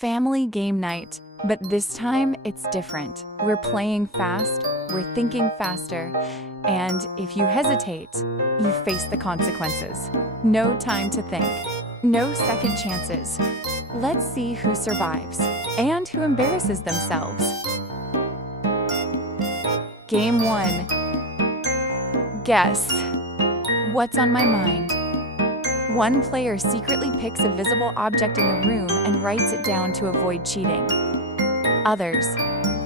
Family game night, but this time it's different. We're playing fast, we're thinking faster, and if you hesitate, you face the consequences. No time to think. No second chances. Let's see who survives and who embarrasses themselves. Game 1. Guess. What's on my mind? One player secretly picks a visible object in the room and writes it down to avoid cheating. Others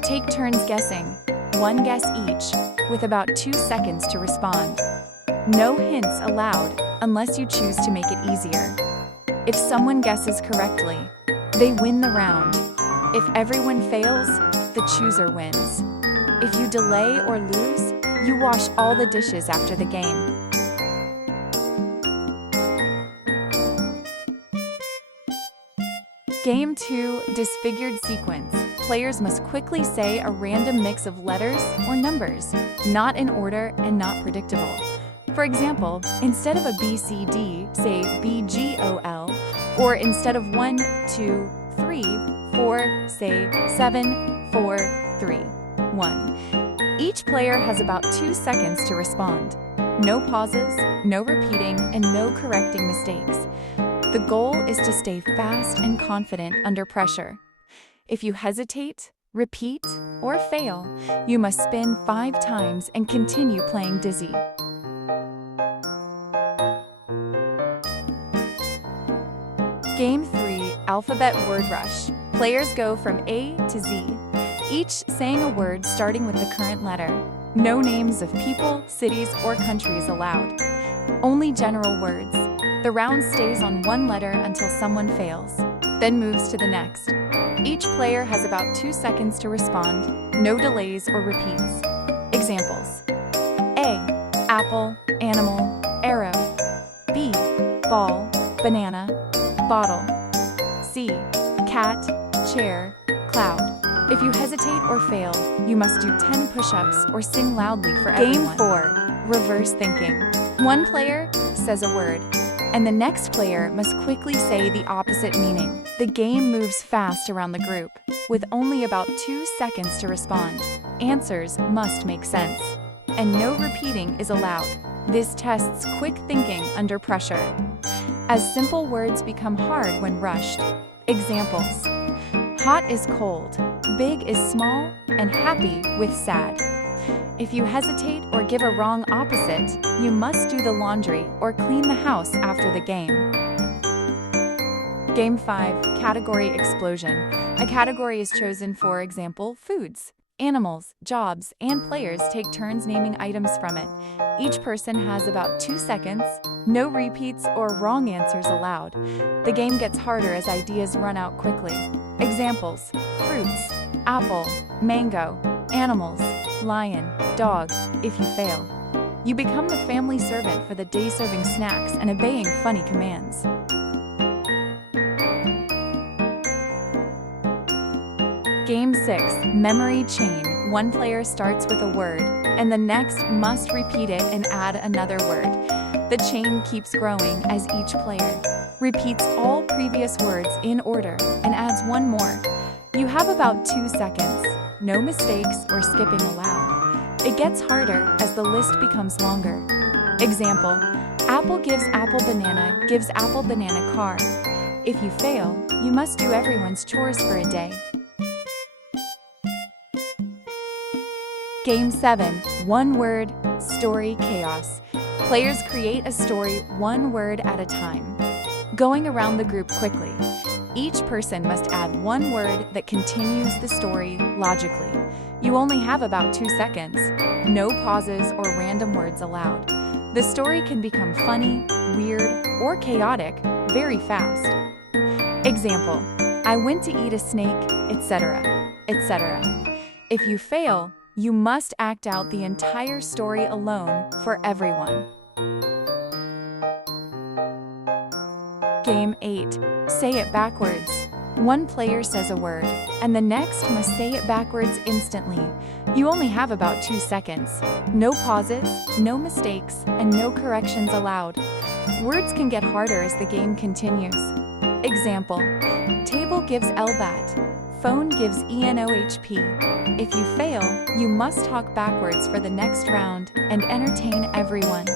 take turns guessing, one guess each, with about 2 seconds to respond. No hints allowed unless you choose to make it easier. If someone guesses correctly, they win the round. If everyone fails, the chooser wins. If you delay or lose, you wash all the dishes after the game. Game 2, Disfigured Sequence. Players must quickly say a random mix of letters or numbers, not in order and not predictable. For example, instead of a BCD, say BGOL, or instead of 1, 2, 3, 4, say 7, 4, 3, 1. Each player has about 2 seconds to respond. No pauses, no repeating, and no correcting mistakes. The goal is to stay fast and confident under pressure. If you hesitate, repeat, or fail, you must spin 5 times and continue playing dizzy. Game 3, Alphabet Word Rush. Players go from A to Z, each saying a word starting with the current letter. No names of people, cities, or countries allowed. Only general words. The round stays on one letter until someone fails, then moves to the next. Each player has about 2 seconds to respond, no delays or repeats. Examples: A. Apple, animal, arrow. B. Ball, banana, bottle. C. Cat, chair, cloud. If you hesitate or fail, you must do 10 push-ups or sing loudly for everyone. Game 4, Reverse Thinking. One player says a word, and the next player must quickly say the opposite meaning. The game moves fast around the group, with only about 2 seconds to respond. Answers must make sense, and no repeating is allowed. This tests quick thinking under pressure, as simple words become hard when rushed. Examples: hot is cold, big is small, and happy with sad. If you hesitate or give a wrong opposite, you must do the laundry or clean the house after the game. Game 5, Category Explosion. A category is chosen, for example, foods, animals, jobs, and players take turns naming items from it. Each person has about 2 seconds, no repeats or wrong answers allowed. The game gets harder as ideas run out quickly. Examples: fruits, apple, mango, animals, lion, dog. If you fail, you become the family servant for the day, serving snacks and obeying funny commands. Game 6, Memory Chain. One player starts with a word, and the next must repeat it and add another word. The chain keeps growing as each player repeats all previous words in order and adds one more. You have about 2 seconds. No mistakes or skipping allowed. It gets harder as the list becomes longer. Example: apple gives apple banana car. If you fail, you must do everyone's chores for a day. Game 7, One Word Story Chaos. Players create a story one word at a time, going around the group quickly. Each person must add one word that continues the story logically. You only have about 2 seconds. No pauses or random words allowed. The story can become funny, weird, or chaotic very fast. Example: I went to eat a snake, etc., etc. If you fail, you must act out the entire story alone for everyone. Game 8, Say It Backwards. One player says a word, and the next must say it backwards instantly. You only have about 2 seconds. No pauses, no mistakes, and no corrections allowed. Words can get harder as the game continues. Example: Table gives LBAT. Phone gives ENOHP. If you fail, you must talk backwards for the next round and entertain everyone.